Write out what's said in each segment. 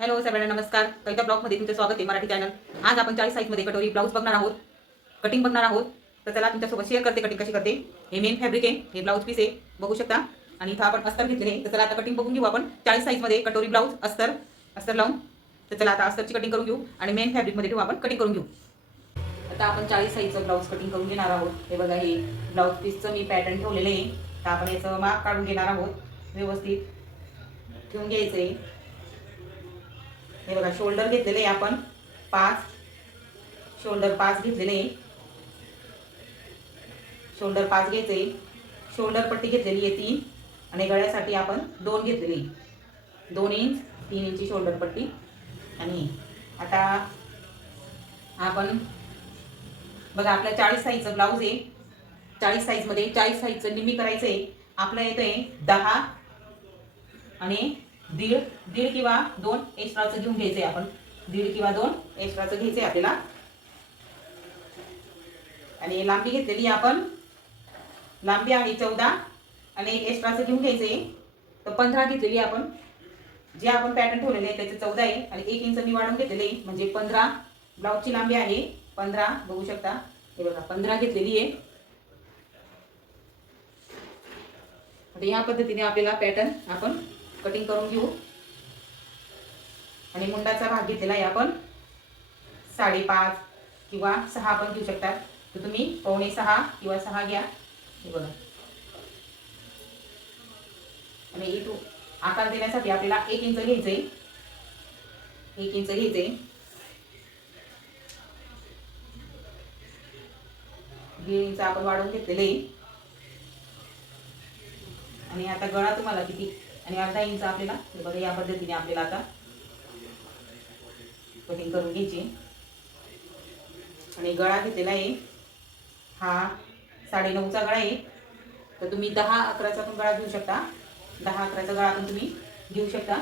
Hello सगळ्यांना नमस्कार. कविता ब्लॉगमध्ये तुमचं स्वागत आहे मराठी चॅनल आज आपण चाळीस साईजमध्ये कटोरी ब्लाऊज बघणार आहोत. कटिंग बघणार आहोत. तर चला तुमच्यासोबत शेअर करते कटिंग कशी करते. हे मेन फॅब्रिक आहे हे ब्लाऊज पीस आहे. बघू शकता. आणि इथं आपण अस्तर घेतलेले आहे. तर चला आता कटिंग बघून घेऊ आपण. चाळीस साईजमध्ये कटोरी ब्लाऊज अस्तर अस्तर लावून. तर चला आता अस्तरची कटिंग करून घेऊ. आणि मेन फॅब्रिकमध्ये ठेवू आपण कटिंग करून घेऊ. आता आपण चाळीस साईजचं ब्लाऊज कटिंग करून घेणार आहोत. हे बघा हे ब्लाऊज पीसचं मी पॅटर्न ठेवलेलं आहे. तर आपण याचं माप काढून घेणार आहोत. व्यवस्थित. ठेवून घ्यायचं आहे हे बघा शोल्डर घेतलेले आहे आपण. पाच. शोल्डर पाच घेतलेले आहे. शोल्डर पाच घ्यायचे शोल्डर पट्टी घेतलेली आहे तीन. आणि गळ्यासाठी आपण दोन घेतलेली दोन इंच तीन इंची शोल्डर पट्टी. आणि आता आपण बघा आपल्या चाळीस साईजचं ब्लाऊज आहे. चाळीस साईजमध्ये चाळीस साईजचं निम्मी करायचं आहे आपलं येतं आहे दहा आणि दीड दीड किंवा दोन एक्स्ट्राचं घेऊन घ्यायचं आहे आपण. दीड किंवा दोन एक्स्ट्राचं घ्यायचं आहे आपल्याला. आणि लांबी घेतलेली आहे आपण लांबी आहे चौदा आणि एक एक्स्ट्राचं घेऊन घ्यायचं आहे तर पंधरा घेतलेली आहे आपण. जे आपण पॅटर्न ठेवलेले आहे त्याचे चौदा आहे. आणि एक इंच मी वाढवून घेतलेले आहे म्हणजे पंधरा. ब्लाऊजची लांबी आहे पंधरा बघू शकता. हे बघा पंधरा घेतलेली आहे. आता या पद्धतीने आपल्याला पॅटर्न आपण कटिंग करून घेऊ. आणि मुंडाचा भाग घेतलेला आहे आपण. साडेपाच किंवा सहा पण घेऊ शकतात तर तुम्ही पावणे सहा किंवा सहा घ्या. हे बघा. आणि इथू आकार देण्यासाठी आपल्याला एक इंच घ्यायचं आहे एक इंच घ्यायचंय. दीड इंच आपण वाढवून घेतलेलं आहे. आणि आता गळा तुम्हाला किती? आणि अर्धा इंच आपल्याला हे बघा या पद्धतीने आपल्याला आता कटिंग करून घ्यायची. आणि गळा घेतलेला आहे. हा साडेनऊचा गळा आहे. तर तुम्ही दहा अकराचा पण गळा घेऊ शकता. दहा अकराचा गळा पण तुम्ही घेऊ शकता.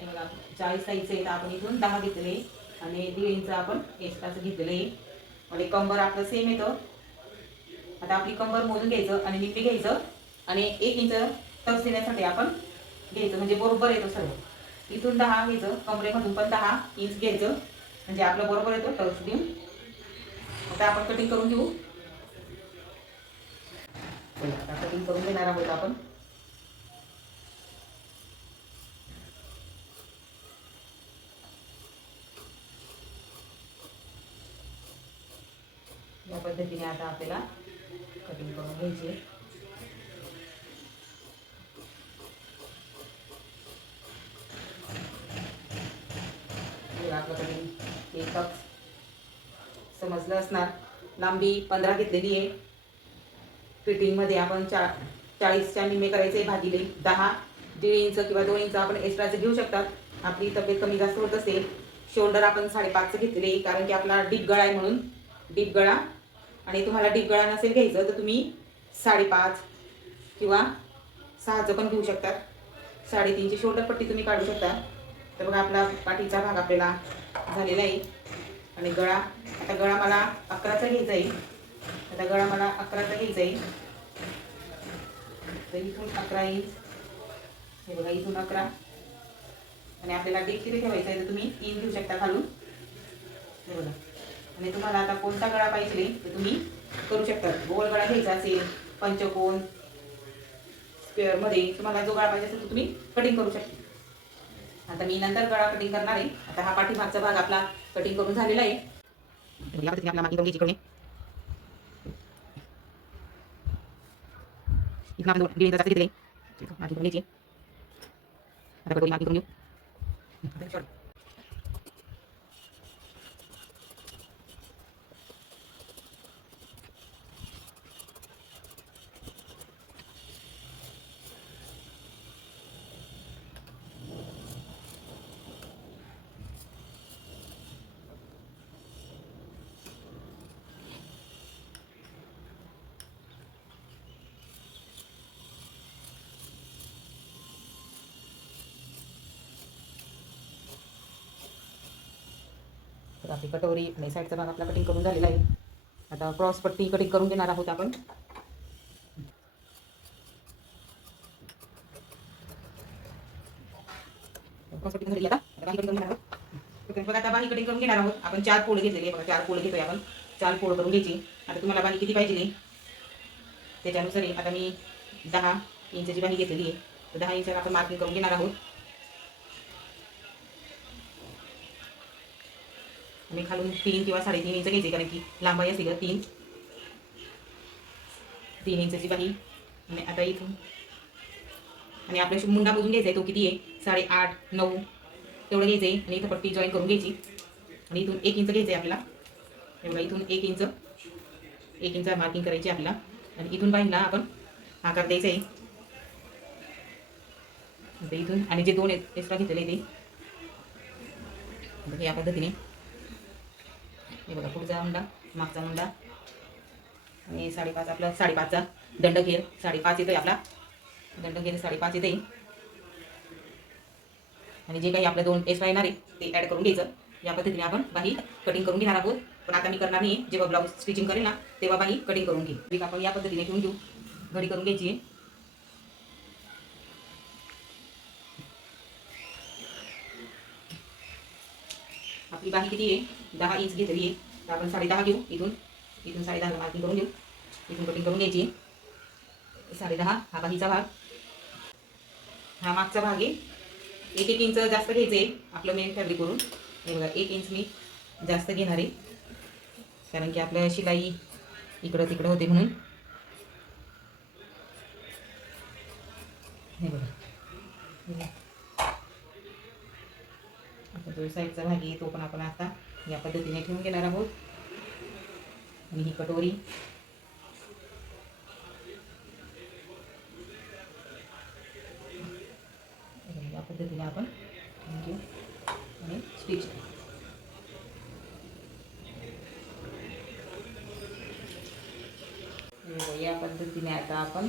बघा चाळीस साईजचं आहे तर आपण इथून दहा घेतलेले आहे. आणि दीड इंच आपण एक्स्ट्राचं घेतलेलं आहे. आणि कंबर आपलं सेम येतं आता आपली कंबर मोजून घ्यायचं आणि निम्मी घ्यायचं. आणि एक इंच टक्स देण्यासाठी आपण घ्यायचं म्हणजे बरोबर येतो सर्व. इथून दहा घ्यायचं कमरेमधून पण दहा इंच घ्यायचं. म्हणजे आपलं बरोबर येतो टक्स देऊन आता आपण कटिंग करून घेऊ. आता कटिंग करून घेणार आहोत आपण. या पद्धतीने आता आपल्याला कटिंग करून घ्यायची समजलं असणार. लांबी पंधरा घेतलेली आहे. फिटिंगमध्ये आपण चा चाळीसच्या निम्मे करायचे भागिले दहा. दीड इंच किंवा दोन इंच आपण एक्स्ट्राचे घेऊ शकतात. आपली तब्येत कमी जास्त होत असेल शोल्डर आपण साडेपाचचं घेतलेले कारण की आपला डीप गळा आहे म्हणून. डीप गळा. आणि तुम्हाला डीप गळा नसेल घ्यायचं तर तुम्ही साडेपाच किंवा सहाचं पण घेऊ शकतात साडेतीनची शोल्डर पट्टी तुम्ही काढू शकता. तर बघा आपला पाठीचा भाग आपल्याला झालेला आहे. आणि गळा. आता गळा मला अकराचा घ्यायचा आहे आता गळा मला अकराचा घ्यायचा आहे तर इथून अकरा इंच. हे बघा इथून अकरा. आणि आपल्याला देखील किती ठेवायचा आहे तर तुम्ही तीन घेऊ शकता घालून हे बघा. आणि तुम्हाला आता कोणता गळा पाहिजे तर तुम्ही करू शकता. गोल गळा घ्यायचा असेल पंचकोन स्क्वेअरमध्ये तुम्हाला जो गळा पाहिजे असेल तो तुम्ही कटिंग करू शकता. आता मी नंतर गळा कटिंग करणार आहे. आता हा पाठीमागचा भाग आपला कटिंग करून झालेला आहे. आपला मागे घ्यायची कडे इथून आपण दीड इंचाचा घेतले मागे करून घ्यायची आता कटोरी मागे करून घेऊ तर आपली कटोरी आणि साईडचा भाग आपला कटिंग करून झालेला आहे. आता क्रॉस पट्टी कटिंग करून घेणार आहोत आपण. कटिंग आता. बाही कटिंग करून घेणार आहोत. आता बाही कटिंग करून घेणार आहोत. आपण चार पोळ घेतलेली आहे बघा चार पोळ घेतोय आपण. चार पोळ करून घ्यायची. आता तुम्हाला बाही किती पाहिजे त्याच्यानुसार आता मी दहा इंचाची बाही घेतलेली आहे. तर दहा इंचाला आपण मार्किंग करून घेणार आहोत. आणि खालून तीन किंवा साडेतीन इंच घ्यायची कारण की लांबाई असते का तीन. तीन इंचची बाही आणि आता इथून. आणि आपल्या मुंडा मोजून घ्यायचा आहे तो किती आहे? साडेआठ नऊ. तेवढं घ्यायचं आहे आणि इथं पट्टी जॉईन करून घ्यायची. आणि इथून एक इंच घ्यायचं आहे आपल्याला. हे इथून एक इंच. एक इंच मार्किंग करायची आहे आपल्याला. आणि इथून बाईला आपण आकार द्यायचा आहे. इथून आणि जे दोन एक्स्ट्रा घेतलेले ते. या पद्धतीने. हे बघा पुढचा मुंडा मागचा मुंडा आणि साडेपाच आपला साडेपाचचा दंड घेर. साडेपाच येतोय आपला. दंड घेर साडेपाच येते आणि जे काही आपल्या दोन टेस्ट येणार आहे ते ॲड करून घ्यायचं. या पद्धतीने आपण बाही कटिंग करून घेणार आहोत. पण आता मी करणार नाही जेव्हा ब्लाऊज स्टिचिंग करेल ना तेव्हा बाही कटिंग करून घेईल. आपण या पद्धतीने घेऊन घेऊ. घडी करून घ्यायची आहे. आपली बाही किती आहे? दहा इंच घेतली आहे. तर आपण साडे दहा घेऊ इथून. इथून साडे दहा मार्किंग करून घेऊ. इथून कटिंग करून घ्यायची साडे दहा हा बाहीचा भाग. हा मागचा भाग आहे. एक एक इंच जास्त घ्यायचं आहे आपलं मेन फॅब्रिक करून हे बघा एक इंच मी जास्त घेणार आहे. कारण की आपल्या शिलाई इकडं तिकडं होते म्हणून हे बघा हे बघा. आता जो साईडचा भाग आहे तो पण आपण आता या पद्धतीने ठेवून घेणार आहोत. आणि ही कटोरी. या पद्धतीने आपण ठेवून घेऊ आणि स्टिच या पद्धतीने आता आपण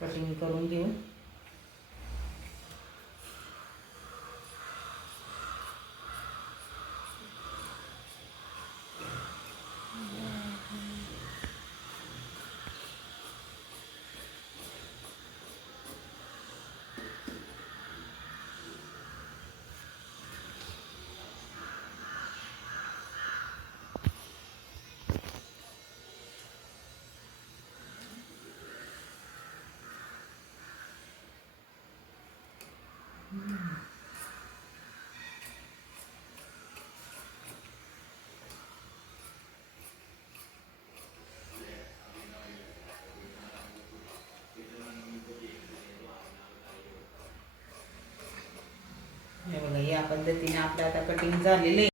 कटिंग करून घेऊ हे बघा या पद्धतीने आपलं आता कटिंग झालेलं आहे.